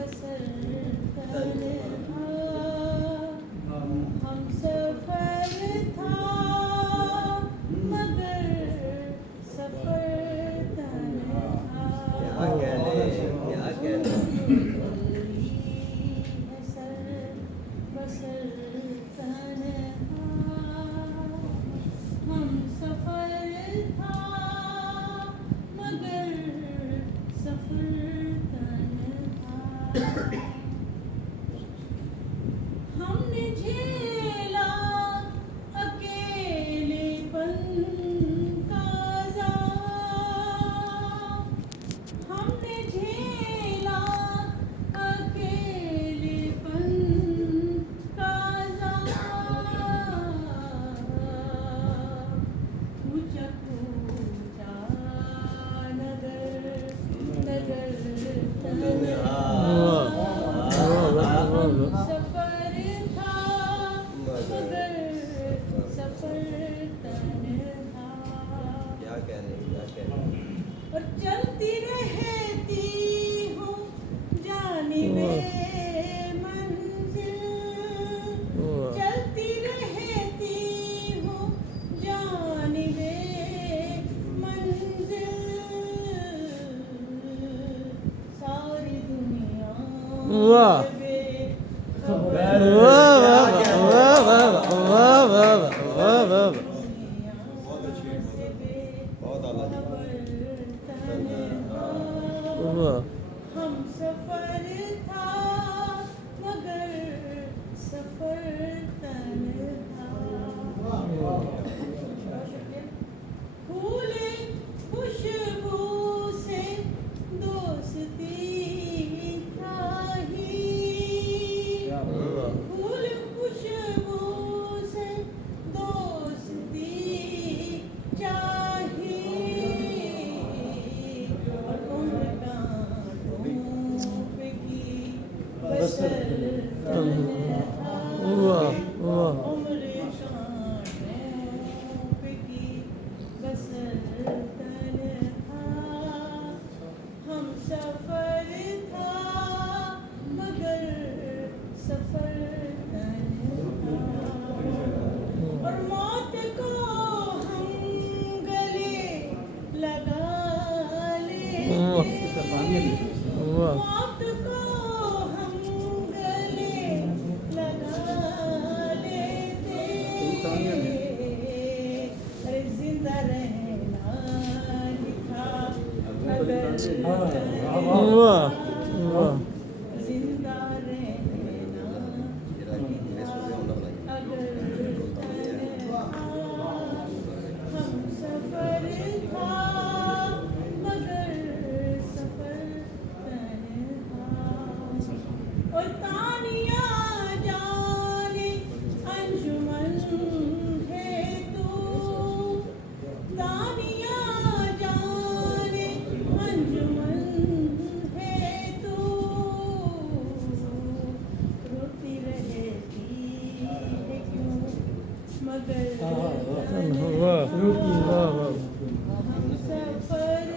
बसर तन्हा हम सफर था मगर सफर तन्हा क्या कहने गोली है सर बसर तन्हा हम सफर था मगर सफर तन्हा हमने झेला अकेलेपन का अज़ाब हमने झेला अकेलेपन का अज़ाब ऊंचा ऊंचा नगर नगर तन्हा हम सफर था मगर सफर तन्हा क्या कहने और चलती रहती हूँ जानिबे मंजिल चलती रहती हूँ जानिबे मंजिल सारी दुनिया वाह। बेखबर बहुत आला हम सफर था मगर सफर तन्हा फूले खुशबू से दोस्ती चाहिए फूल खुशबू से दोस्ती चाहिए और उम्र कांटों पे की बसर तन्हा उम्र कांटों पे की बसर तन्हा हम सफर था मगर सफर तन्हा और मौत को हम गले लगा लेते मौत को हम गले लगा लेते अरे जिंदा रहना लिखा अगर जिंदा रहना अगर हम सफर था मगर सफर तन्हा और तानिया जाने अंजुमन है तू तानिया जाने अंजुमन है तू रोती रहती है क्यों मगर हम सफर